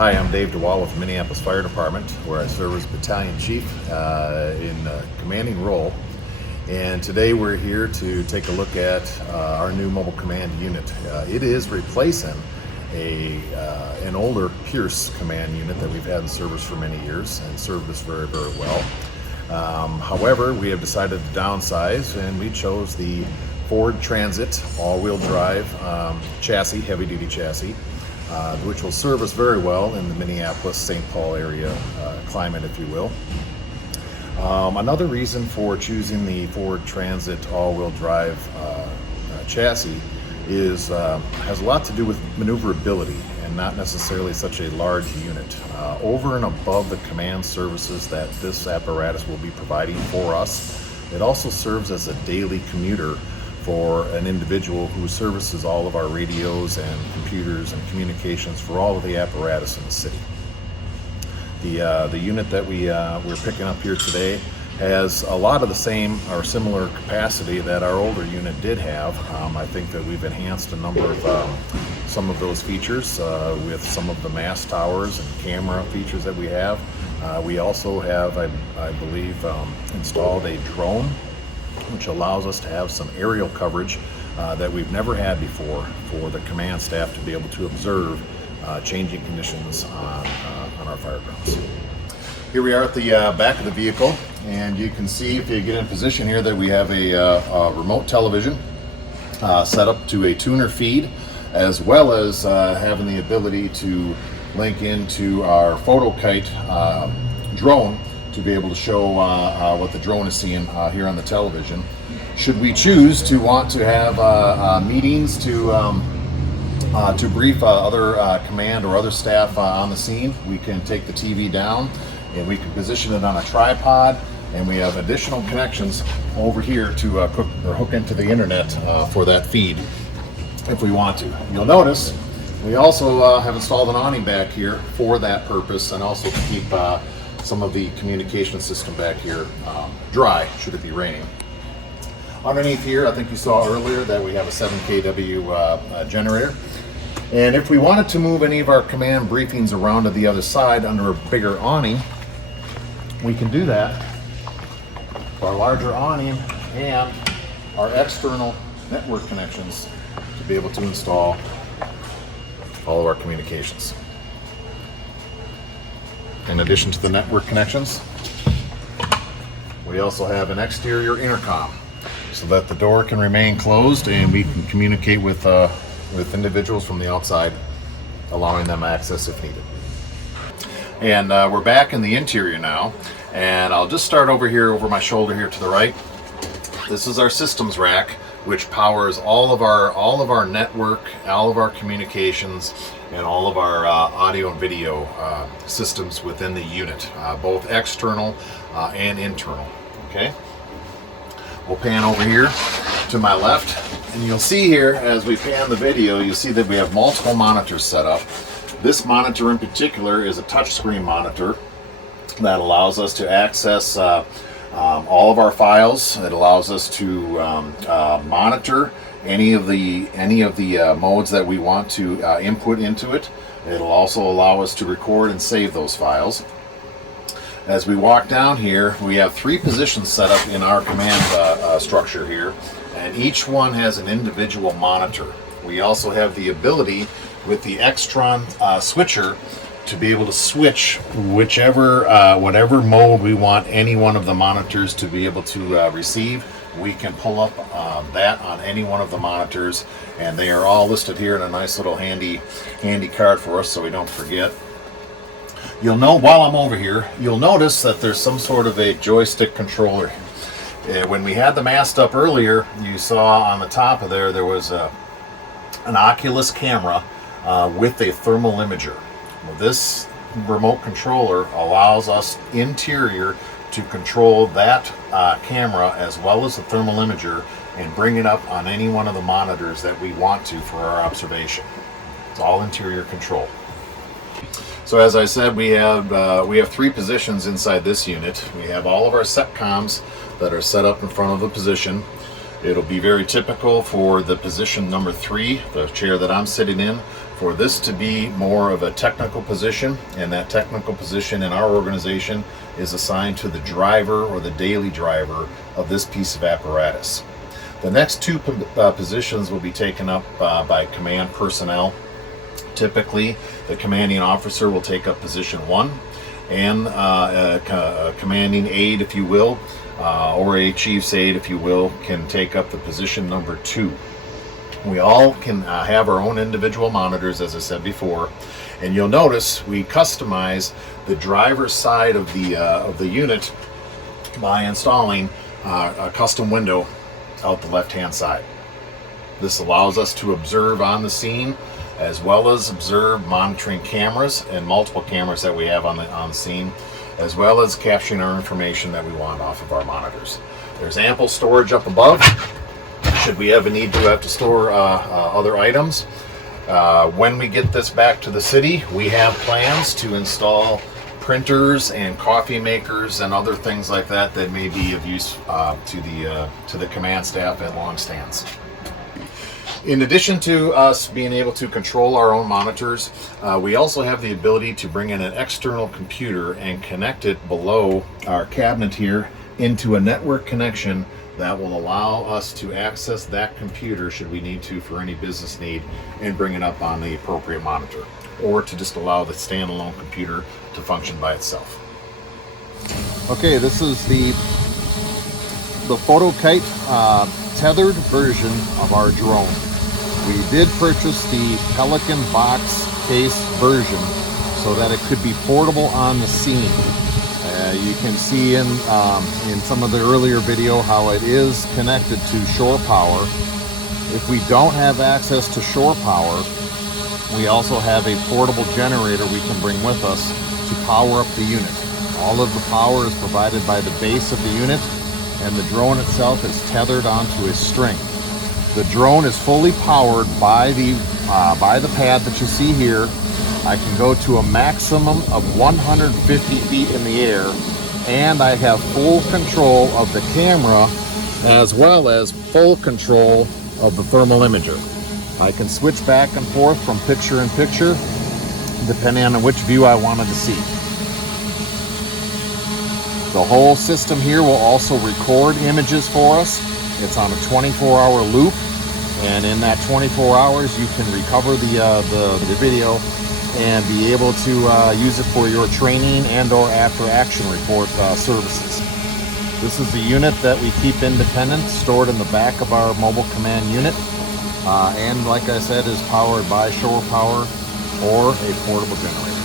Hi, I'm Dave DeWall with Minneapolis Fire Department, where I serve as Battalion Chief in a commanding role. And today we're here to take a look at our new mobile command unit. It is replacing an older Pierce command unit that we've had in service for many years and served us very, very well. However, we have decided to downsize, and we chose the Ford Transit all-wheel drive chassis, heavy-duty chassis, which will serve us very well in the Minneapolis-St. Paul area climate, if you will. Another reason for choosing the Ford Transit all-wheel drive chassis has a lot to do with maneuverability and not necessarily such a large unit. Over and above the command services that this apparatus will be providing for us, it also serves as a daily commuter for an individual who services all of our radios and computers and communications for all of the apparatus in the city. The unit that we're picking up here today has a lot of the same or similar capacity that our older unit did have. I think that we've enhanced a number of some of those features with some of the mast towers and camera features that we have. We also have, I believe, installed a drone, which allows us to have some aerial coverage that we've never had before for the command staff to be able to observe changing conditions on our fire grounds. Here we are at the back of the vehicle, and you can see, if you get in position here, that we have a remote television set up to a tuner feed, as well as having the ability to link into our photokite drone to be able to show what the drone is seeing here on the television. Should we choose to want to have meetings to brief other command or other staff on the scene, we can take the TV down and we can position it on a tripod, and we have additional connections over here to hook into the internet for that feed if we want to. You'll notice we also have installed an awning back here for that purpose, and also to keep some of the communication system back here dry should it be raining. Underneath here, I think you saw earlier that we have a 7 kW generator. And if we wanted to move any of our command briefings around to the other side under a bigger awning, we can do that. Our larger awning and our external network connections to be able to install all of our communications. In addition to the network connections, we also have an exterior intercom so that the door can remain closed and we can communicate with individuals from the outside, allowing them access if needed. And we're back in the interior now, and I'll just start over here over my shoulder here to the right. This is our systems rack, which powers all of our network, all of our communications, and all of our audio and video systems within the unit, both external and internal. Okay, we'll pan over here to my left, and you'll see here as we pan the video, you'll see that we have multiple monitors set up. This monitor in particular is a touchscreen monitor that allows us to access all of our files. It allows us to monitor any of the modes that we want to input into it. It'll also allow us to record and save those files. As we walk down here, we have 3 positions set up in our command structure here, and each one has an individual monitor. We also have the ability with the Extron switcher to be able to switch whatever mode we want any one of the monitors to be able to receive. We can pull up that on any one of the monitors, and they are all listed here in a nice little handy card for us so we don't forget. You'll know while I'm over here, you'll notice that there's some sort of a joystick controller. When we had the mast up earlier, you saw on the top of there was an Oculus camera with a thermal imager. Well, this remote controller allows us interior to control that camera as well as the thermal imager and bring it up on any one of the monitors that we want to for our observation. It's all interior control. So as I said, we have 3 positions inside this unit. We have all of our SETCOMs that are set up in front of the position. It'll be very typical for the position number 3, the chair that I'm sitting in, for this to be more of a technical position, and that technical position in our organization is assigned to the driver or the daily driver of this piece of apparatus. The next 2 positions will be taken up by command personnel. Typically, the commanding officer will take up position 1, and a commanding aide, if you will, or a chief's aide, if you will, can take up the position number 2. We all can have our own individual monitors, as I said before, and you'll notice we customize the driver's side of the unit by installing a custom window out the left-hand side. This allows us to observe on the scene, as well as observe monitoring cameras and multiple cameras that we have on the scene, as well as capturing our information that we want off of our monitors. There's ample storage up above should we have a need to store other items. When we get this back to the city, we have plans to install printers and coffee makers and other things like that that may be of use to the command staff at long stands. In addition to us being able to control our own monitors, we also have the ability to bring in an external computer and connect it below our cabinet here into a network connection that will allow us to access that computer should we need to for any business need and bring it up on the appropriate monitor, or to just allow the standalone computer to function by itself. Okay, this is the PhotoKite tethered version of our drone. We did purchase the Pelican box case version so that it could be portable on the scene. You can see in some of the earlier video how it is connected to shore power. If we don't have access to shore power, we also have a portable generator we can bring with us to power up the unit. All of the power is provided by the base of the unit, and the drone itself is tethered onto a string. The drone is fully powered by the pad that you see here. I can go to a maximum of 150 feet in the air, and I have full control of the camera as well as full control of the thermal imager. I can switch back and forth from picture in picture depending on which view I wanted to see. The whole system here will also record images for us. It's on a 24-hour loop, and in that 24 hours you can recover the video and be able to use it for your training and or after action report services. This is the unit that we keep independent, stored in the back of our mobile command unit, and like I said, is powered by shore power or a portable generator.